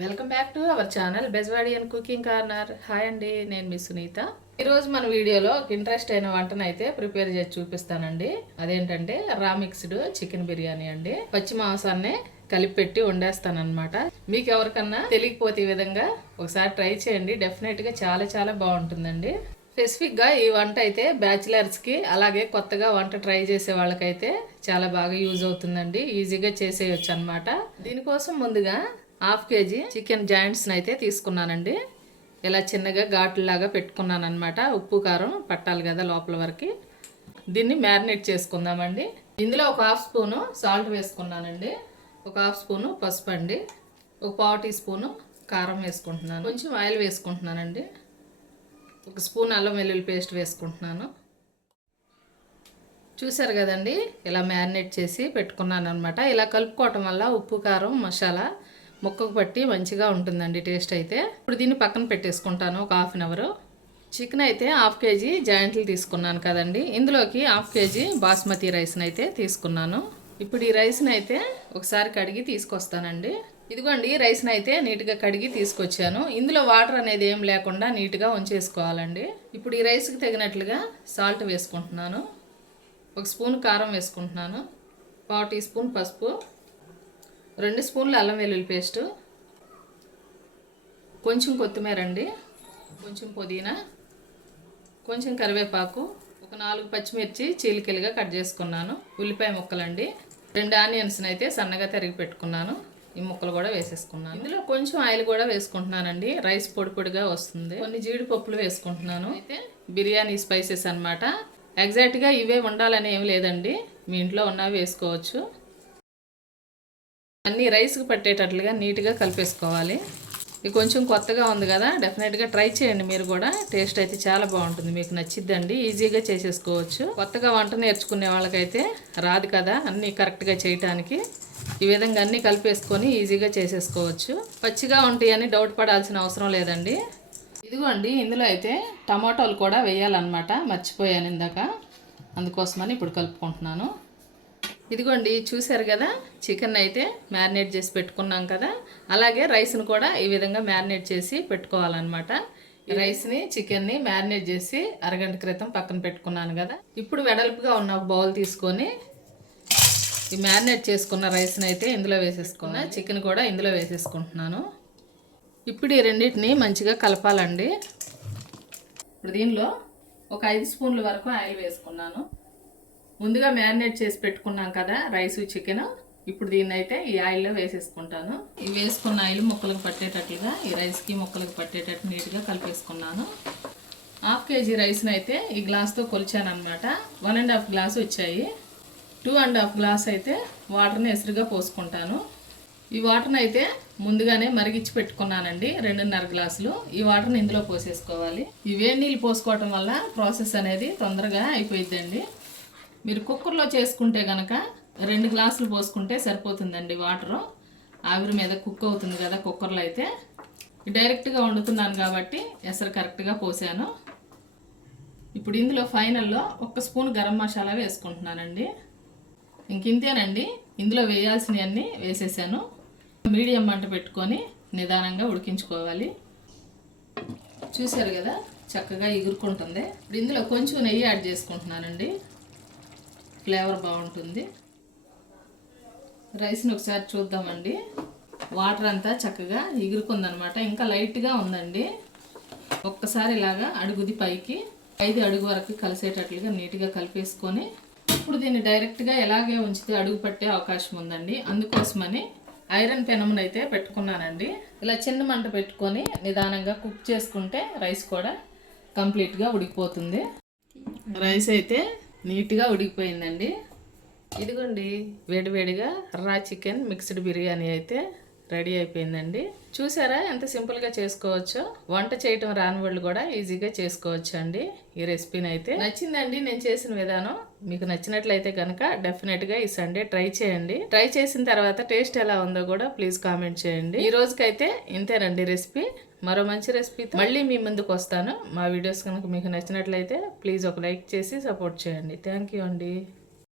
Welcome back to our channel Bezwadi and cooking corner. Hi అండి, నేను మీ సునీత. ఈరోజు మన వీడియోలో ఒక ఇంట్రెస్ట్ అయిన వంటను అయితే ప్రిపేర్ చేసి చూపిస్తానండి. అదేంటంటే రా మిక్స్డ్ చికెన్ బిర్యానీ అండి. పచ్చి మాంసాన్ని కలిపి పెట్టి వండేస్తానమాట. మీకు ఎవరికన్నా తెలియకపోతే ఈ విధంగా ఒకసారి ట్రై చేయండి. డెఫినెట్గా చాలా చాలా బాగుంటుందండి. స్పెసిఫిక్గా ఈ వంట అయితే బ్యాచిలర్స్కి అలాగే కొత్తగా వంట ట్రై చేసే వాళ్ళకైతే చాలా బాగా యూజ్ అవుతుందండి. ఈజీగా చేసేయచ్చు అనమాట. దీనికోసం ముందుగా 1/2 kg చికెన్ జాయింట్స్ని అయితే తీసుకున్నానండి. ఇలా చిన్నగా ఘాట్లులాగా పెట్టుకున్నాను అనమాట. ఉప్పు కారం పట్టాలి కదా లోపల వరకు. దీన్ని మ్యారినేట్ చేసుకుందామండి. ఇందులో ఒక 1/2 స్పూను సాల్ట్ వేసుకున్నానండి. ఒక 1/2 స్పూను పసుపు అండి. ఒక 1/4 టీ స్పూను కారం వేసుకుంటున్నాను. కొంచెం ఆయిల్ వేసుకుంటున్నానండి. ఒక స్పూన్ అల్లం వెల్లుల్లి పేస్ట్ వేసుకుంటున్నాను. చూసారు కదండి, ఇలా మ్యారినేట్ చేసి పెట్టుకున్నాను అనమాట. ఇలా కలుపుకోవటం వల్ల ఉప్పు కారం మసాలా ముక్కకు పట్టి మంచిగా ఉంటుందండి టేస్ట్ అయితే. ఇప్పుడు దీన్ని పక్కన పెట్టేసుకుంటాను ఒక 1/2 అవర్. చికెన్ అయితే 1/2 kg జాయింట్లు తీసుకున్నాను కదండి. ఇందులోకి 1/2 kg బాస్మతి రైస్ని అయితే తీసుకున్నాను. ఇప్పుడు ఈ రైస్ని అయితే ఒకసారి కడిగి తీసుకొస్తానండి. ఇదిగోండి, రైస్ని అయితే నీట్గా కడిగి తీసుకొచ్చాను. ఇందులో వాటర్ అనేది ఏం లేకుండా నీట్గా ఉంచేసుకోవాలండి. ఇప్పుడు ఈ రైస్కి తగినట్లుగా సాల్ట్ వేసుకుంటున్నాను. ఒక స్పూన్ కారం వేసుకుంటున్నాను. 1/4 టీ స్పూన్ పసుపు, 2 స్పూన్లు అల్లం వెల్లుల్లి పేస్టు, కొంచెం కొత్తిమీర అండి, కొంచెం పుదీనా, కొంచెం కరివేపాకు, ఒక 4 పచ్చిమిర్చి చీలికలుగా కట్ చేసుకున్నాను, ఉల్లిపాయ ముక్కలండి, 2 ఆనియన్స్ని అయితే సన్నగా తరిగి పెట్టుకున్నాను. ఈ ముక్కలు కూడా వేసేసుకున్నాను. ఇందులో కొంచెం ఆయిల్ కూడా వేసుకుంటున్నానండి. రైస్ పొడి పొడిగా వస్తుంది. కొన్ని జీడిపప్పులు వేసుకుంటున్నాను. అయితే బిర్యానీ స్పైసెస్ అనమాట. ఎగ్జాక్ట్గా ఇవే ఉండాలని ఏమి లేదండి, మీ ఇంట్లో ఉన్నవి వేసుకోవచ్చు. అన్నీ రైస్కి పట్టేటట్లుగా నీట్గా కలిపేసుకోవాలి. ఇది కొంచెం కొత్తగా ఉంది కదా, డెఫినెట్గా ట్రై చేయండి మీరు కూడా. టేస్ట్ అయితే చాలా బాగుంటుంది, మీకు నచ్చిద్దండి. ఈజీగా చేసేసుకోవచ్చు. కొత్తగా వంట నేర్చుకునే వాళ్ళకైతే రాదు కదా అన్నీ కరెక్ట్గా చేయటానికి. ఈ విధంగా అన్నీ కలిపేసుకొని ఈజీగా చేసేసుకోవచ్చు. పచ్చిగా ఉంటాయని డౌట్ పడాల్సిన అవసరం లేదండి. ఇదిగోండి, ఇందులో అయితే టమాటోలు కూడా వేయాలన్నమాట. మర్చిపోయాను ఇందాక, అందుకోసమని ఇప్పుడు కలుపుకుంటున్నాను. ఇదిగోండి, చూసారు కదా, చికెన్ అయితే మ్యారినేట్ చేసి పెట్టుకున్నాం కదా, అలాగే రైస్ను కూడా ఈ విధంగా మ్యారినేట్ చేసి పెట్టుకోవాలన్నమాట. రైస్ని చికెన్ని మ్యారినేట్ చేసి అరగంట క్రితం పక్కన పెట్టుకున్నాను కదా. ఇప్పుడు వెడల్పుగా ఉన్న ఒక బౌల్ తీసుకొని ఈ మ్యారినేట్ చేసుకున్న రైస్ని అయితే ఇందులో వేసేసుకున్నా, చికెన్ కూడా ఇందులో వేసేసుకుంటున్నాను. ఇప్పుడు ఈ రెండింటిని మంచిగా కలపాలండి. ఇప్పుడు దీనిలో ఒక 5 స్పూన్ల వరకు ఆయిల్ వేసుకున్నాను. ముందుగా మ్యారినేట్ చేసి పెట్టుకున్నాం కదా రైసు చికెన్, ఇప్పుడు దీన్ని అయితే ఈ ఆయిల్లో వేసేసుకుంటాను. ఈ వేసుకున్న ఆయిల్ ముక్కలకు పట్టేటట్లుగా ఈ రైస్కి ముక్కలకు పట్టేటట్టు నీట్గా కలిపేసుకున్నాను. 1/2 kg రైస్ని అయితే ఈ గ్లాస్తో కొలిచాను అనమాట. 1.5 గ్లాసు వచ్చాయి. 2.5 గ్లాస్ అయితే వాటర్ని ఎసురుగా పోసుకుంటాను. ఈ వాటర్ని అయితే ముందుగానే మరిగించి పెట్టుకున్నానండి, 2.5 గ్లాసులు. ఈ వాటర్ని ఇందులో పోసేసుకోవాలి. ఈ వేడి నీళ్ళు పోసుకోవటం వల్ల ప్రాసెస్ అనేది తొందరగా అయిపోయిద్దండి. మీరు కుక్కర్లో చేసుకుంటే కనుక 2 గ్లాసులు పోసుకుంటే సరిపోతుందండి. వాటరు ఆవిరి మీద కుక్ అవుతుంది కదా కుక్కర్లో అయితే. డైరెక్ట్గా వండుతున్నాను కాబట్టి ఎసరు కరెక్ట్గా పోసాను. ఇప్పుడు ఇందులో ఫైనల్లో 1 స్పూన్ గరం మసాలా వేసుకుంటున్నానండి. ఇంకేనండి, ఇందులో వేయాల్సినవన్నీ వేసేసాను. మీడియం మంట పెట్టుకొని నిదానంగా ఉడికించుకోవాలి. చూసారు కదా, చక్కగా ఎగురుకుంటుంది. ఇప్పుడు ఇందులో కొంచెం నెయ్యి యాడ్ చేసుకుంటున్నానండి, ఫ్లేవర్ బాగుంటుంది. రైస్ని ఒకసారి చూద్దామండి. వాటర్ అంతా చక్కగా ఎగురుకుందనమాట. ఇంకా లైట్గా ఉందండి. ఒక్కసారి ఇలాగా అడుగుది పైకి 5 అడుగు వరకు కలిసేటట్లుగా నీట్గా కలిపేసుకొని ఇప్పుడు దీన్ని డైరెక్ట్గా ఎలాగే ఉంచితే అడుగు పట్టే అవకాశం ఉందండి. అందుకోసమని ఐరన్ పెనమును అయితే పెట్టుకున్నానండి. ఇలా చిన్న మంట పెట్టుకొని నిదానంగా కుక్ చేసుకుంటే రైస్ కూడా కంప్లీట్గా ఉడికిపోతుంది. రైస్ అయితే నీట్గా ఉడికిపోయిందండి. ఇదిగోండి, వేడివేడిగా రా చికెన్ మిక్స్డ్ బిర్యానీ అయితే రెడీ అయిపోయిందండి. చూసారా ఎంత సింపుల్గా చేసుకోవచ్చో. వంట చేయటం రాని వాళ్ళు కూడా ఈజీగా చేసుకోవచ్చు అండి. ఈ రెసిపీని అయితే నచ్చిందండి నేను చేసిన విధానం. మీకు నచ్చినట్లయితే కనుక డెఫినెట్గా ఈ సండే ట్రై చేయండి. ట్రై చేసిన తర్వాత టేస్ట్ ఎలా ఉందో కూడా ప్లీజ్ కామెంట్ చేయండి. ఈ రోజుకైతే ఇంతేనండి రెసిపీ. మరో మంచి రెసిపీ మళ్ళీ మీ ముందుకు వస్తాను. మా వీడియోస్ కనుక మీకు నచ్చినట్లయితే ప్లీజ్ ఒక లైక్ చేసి సపోర్ట్ చేయండి. థ్యాంక్ యూ అండి.